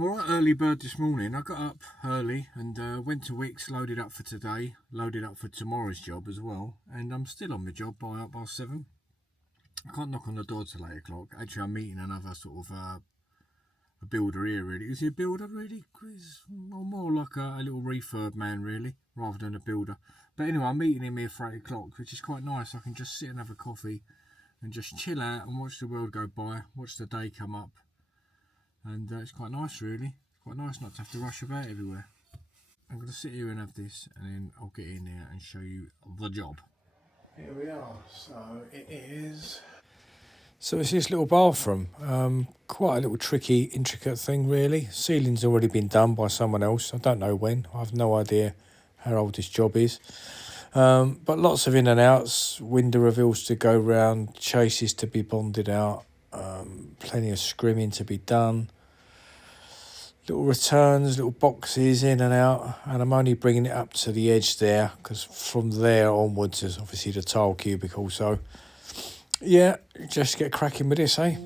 I'm a right early bird this morning. I got up early and went to Wicks, loaded up for today, loaded up for tomorrow's job as well, and I'm still on the job by 7:30. I can't knock on the door till 8 o'clock. Actually, I'm meeting another sort of a builder here, really. Is he a builder, really? He's more like a little refurb man, really, rather than a builder. But anyway, I'm meeting him here for 8 o'clock, which is quite nice. I can just sit and have a coffee and just chill out and watch the world go by, watch the day come up. And it's quite nice, really. It's quite nice not to have to rush about everywhere. I'm going to sit here and have this, and then I'll get in there and show you the job. Here we are. So it is. So it's this little bathroom. Quite a little tricky, intricate thing, really. Ceiling's already been done by someone else. I don't know when. I have no idea how old this job is. But lots of in and outs, window reveals to go round, chases to be bonded out, plenty of scrimming to be done, little returns, little boxes in and out, and I'm only bringing it up to the edge there because from there onwards is obviously the tile cubicle. So yeah, just get cracking with this, eh?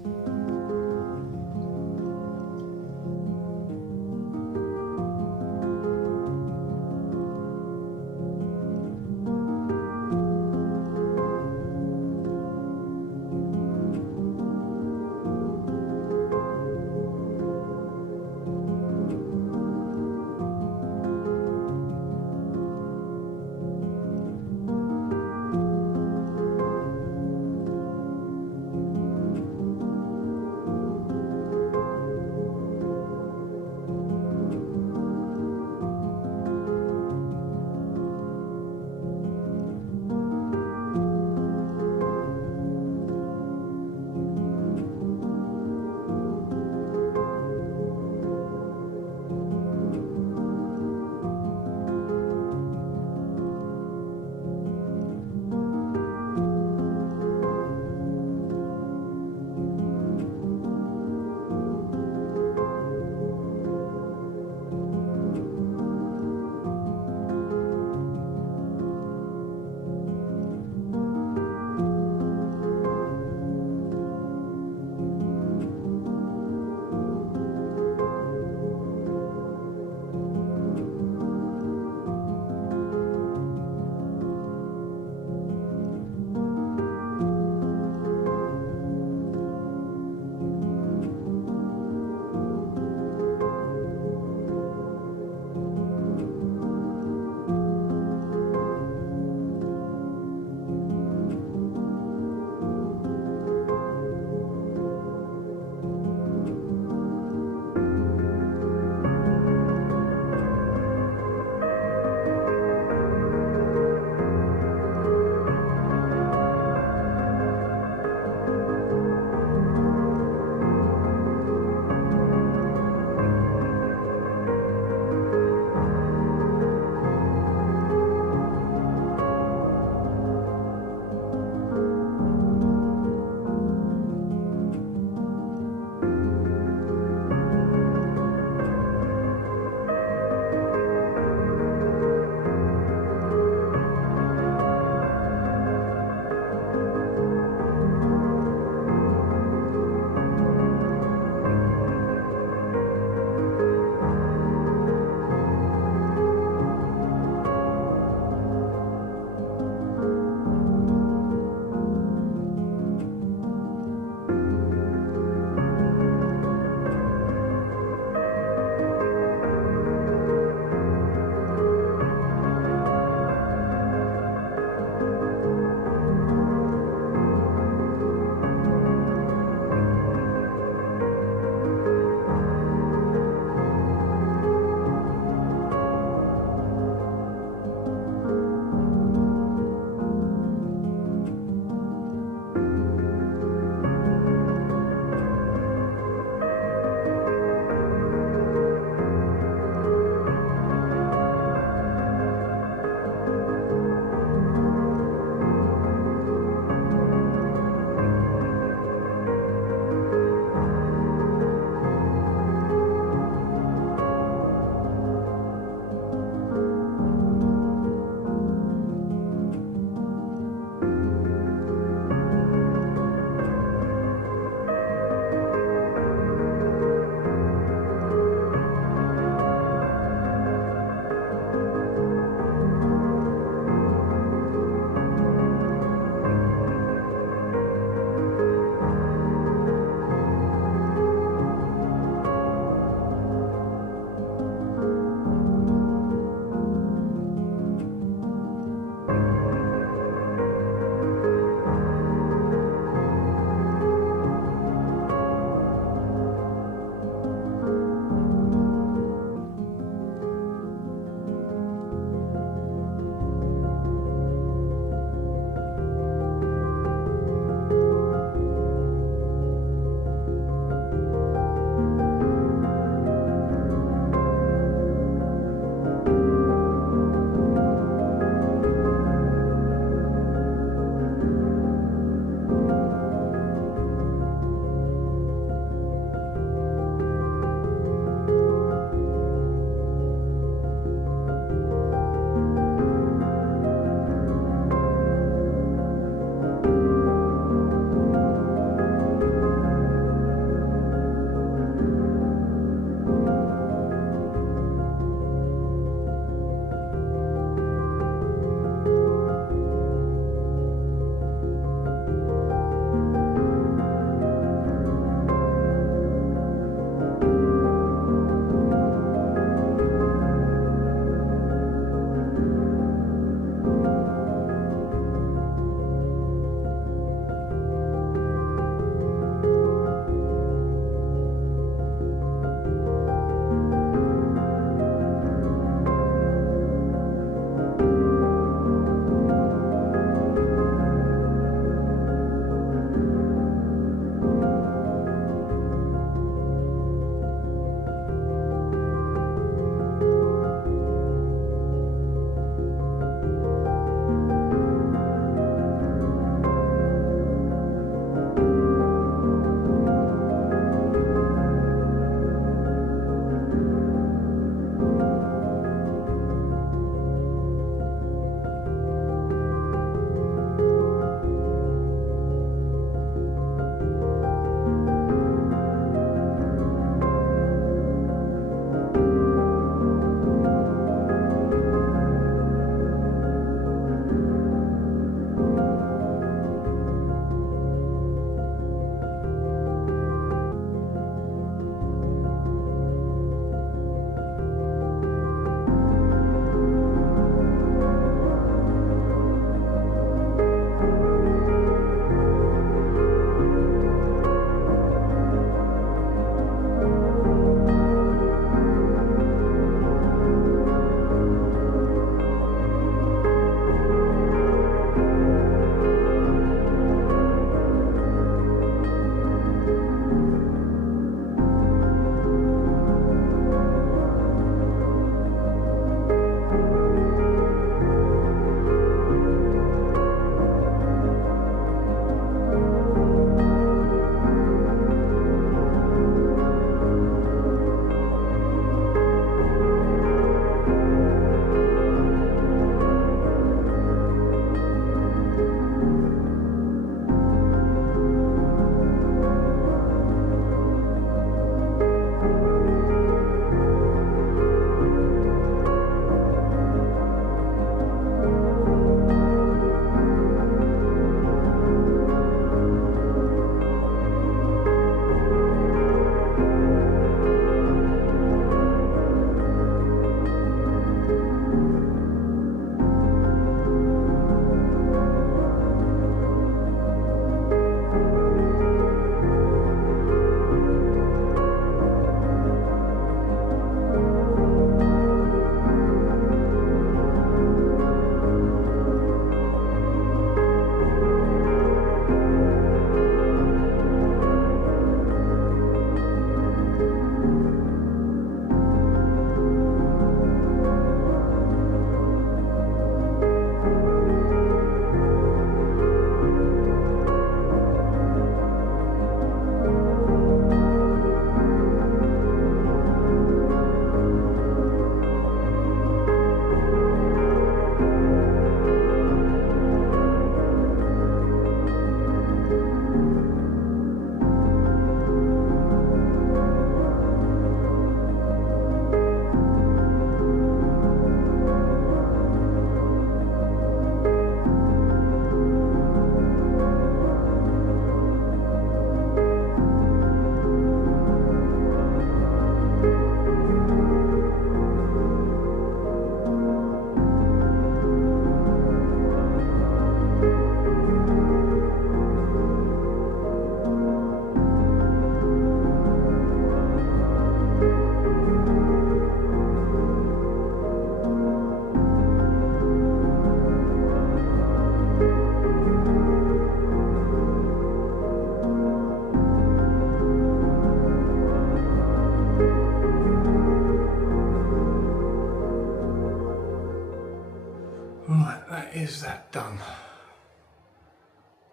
done.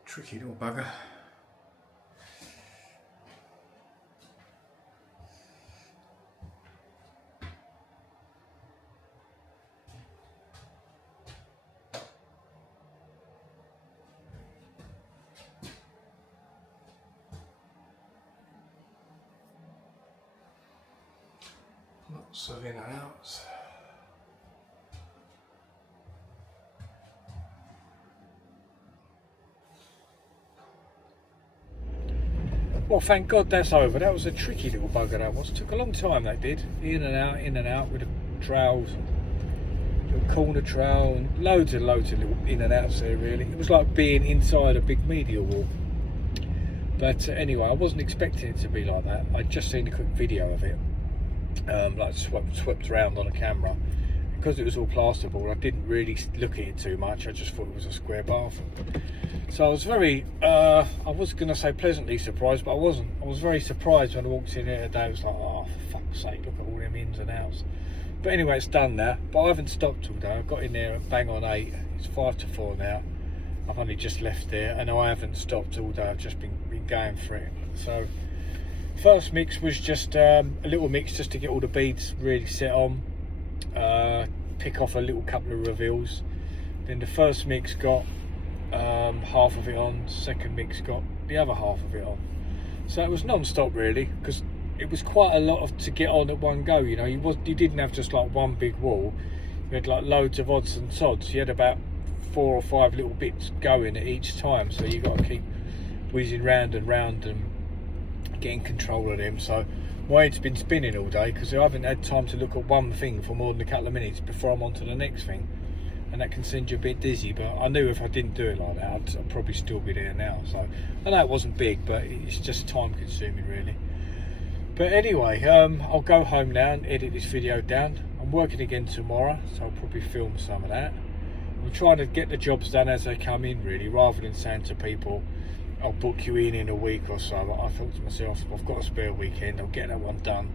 Tricky little bugger. Lots of in and outs. Well, thank God that's over. That was a tricky little bugger, that was. Took a long time, that did. In and out with the trails, little corner trail, and loads of little in and outs there, really. It was like being inside a big media wall. But anyway, I wasn't expecting it to be like that. I'd just seen a quick video of it, like swept around on a camera. Because it was all plasterboard, I didn't really look at it too much. I just thought it was a square bathroom. So I was very, I was going to say pleasantly surprised, but I wasn't. I was very surprised when I walked in here today. I was like, oh, for fuck's sake, look at all them ins and outs. But anyway, it's done now. But I haven't stopped all day. I got in there at bang on 8. It's 5 to 4 now. I've only just left there, and I haven't stopped all day. I've just been going for it. So first mix was just a little mix just to get all the beads really set on. Pick off a little couple of reveals. Then the first mix got half of it on, second mix got the other half of it on. So it was non-stop really, because it was quite a lot to get on at one go. You know, you didn't have just like one big wall. You had like loads of odds and sods. You had about 4 or 5 little bits going at each time, so you got to keep whizzing round and round and getting control of them. So my head's been spinning all day because I haven't had time to look at one thing for more than a couple of minutes before I'm on to the next thing, and that can send you a bit dizzy. But I knew if I didn't do it like that, I'd probably still be there now. So I know it wasn't big, but it's just time consuming really. But anyway, I'll go home now and edit this video down. I'm working again tomorrow, so I'll probably film some of that. I'm trying to get the jobs done as they come in really, rather than saying to people, I'll book you in a week or so. I thought to myself, I've got a spare weekend, I'll get that one done.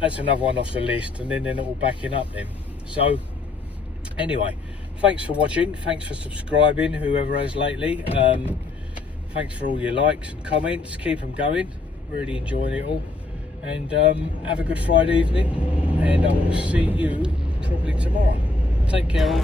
That's another one off the list, and then they're not all backing up then. So anyway, thanks for watching, thanks for subscribing, whoever has lately. Thanks for all your likes and comments, keep them going, really enjoying it all. And have a good Friday evening, and I will see you probably tomorrow. Take care all.